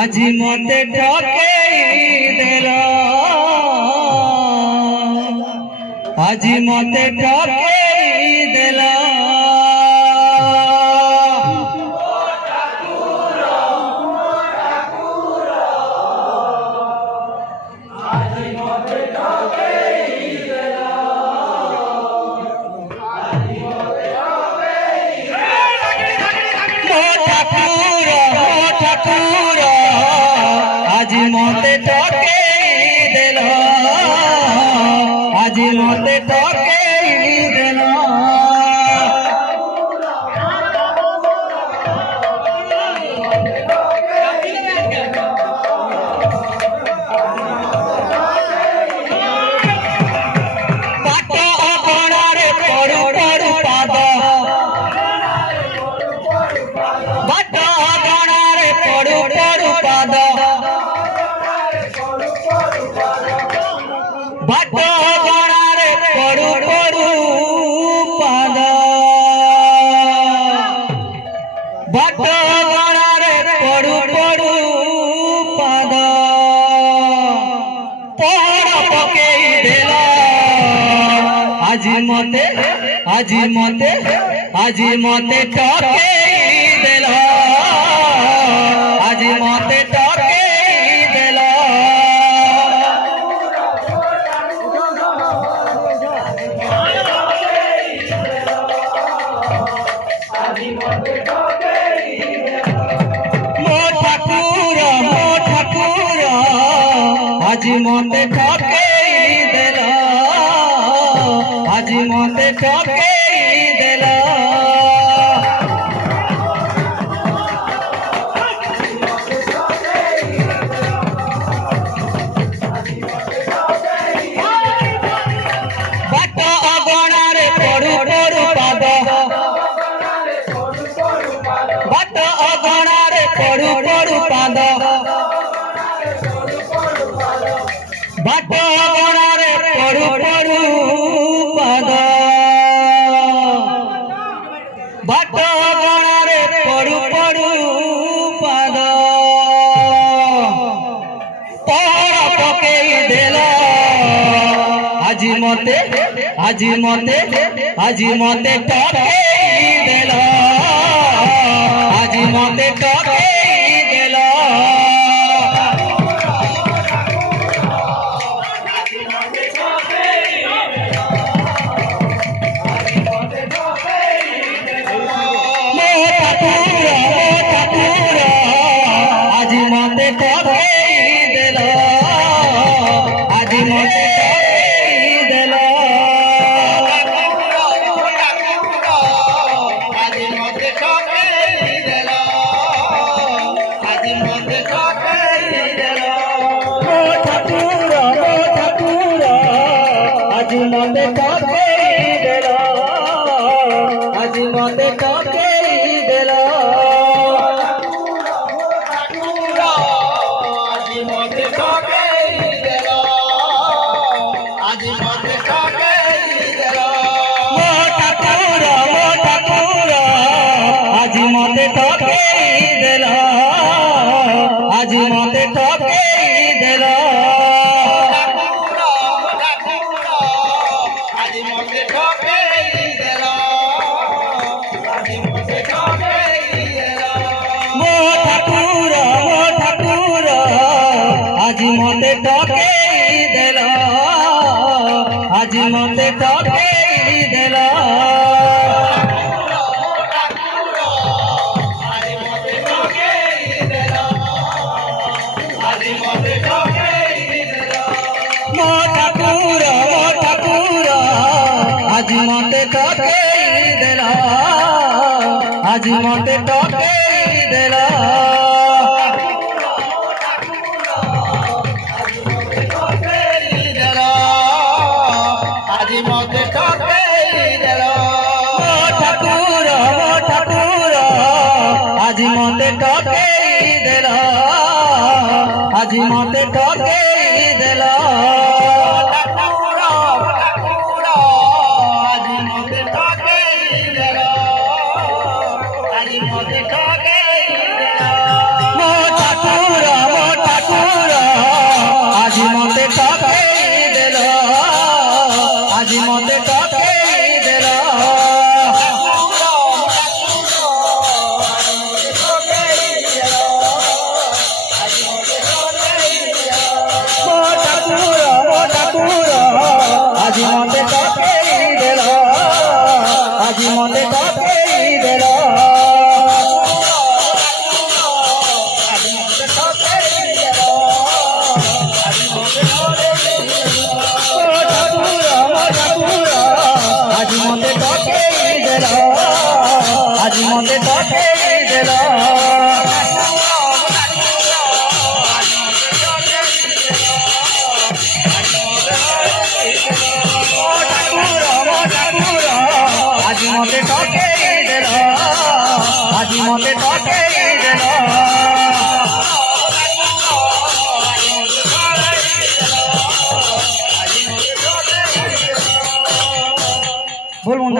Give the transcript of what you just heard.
আজি মতে ঠকেই দিল, আজি মতে ঠকেই দিল। আজি মতে ঠকেই দিল, আজি মতে ঠকেই দিল। But অগণারে পড়ু পড়ু Pad, but অগণারে পড়ু পড়ু Pad, but অগণারে পড়ু পড়ু Pad, but অগণারে পড়ু পড়ু পাদ। পড় পকেই দিল, আজি মতে, আজি মতে, আজি মতে ঠকেই দিল, আজি মতে ঠকেই দিল। মো ঠাকুর আজি মতে ঠকেই দিল, আজি মতে ঠকেই দিল। But অগণারে পড়ু পড়ু Pad, but অগণারে পড়ু পড়ু Pad, but অগণারে পড়ু পড়ু Pad, but অগণারে পড়ু পড়ু পাদ। পড় পকেই দিল, আজি মতে, আজি মতে, আজি মতে ঠকেই দিল, আজি মতে ঠকেই দিল। আজি মতে ঠকেই দিল, আজি মতে ঠকেই দিল। আজি মতে ঠকেই দিল, আজি মতে ঠকেই দিল। ও ঠাকুর, ও ঠাকুর, আজি মতে ঠকেই দিল, আজি মতে ঠকেই দিল। আজি মতে ঠকেই দিল, আজি মতে ঠকেই দিল। আজি মতে ঠকেই দিল, আজি মতে ঠকেই দিল। মো ঠাকুর, মো ঠাকুর, আজি মতে ঠকেই দিল, আজি মতে ঠকেই দিল। মো ঠাকুর, মো ঠাকুর, আজি মতে ঠকেই দিল, আজি মতে ঠকেই দিল। আজি মতে ঠকেই দিল। মো ঠাকুর, মো ঠাকুর, আজি মতে ঠকেই দিল, আজি মতে ঠকেই দিল। আজি মতে ঠকেই দিল, আজি মতে ঠকেই দিল। মো ঠাকুর, আজি মতে টকেই দিল আজি মতে টকেই দিল আজি মতে টকেই দিল আজি মতে টকেই দিল আজি মতে টকেই দিল আজি মতে টকেই দিল আজি মতে টকেই দিল ভুল মন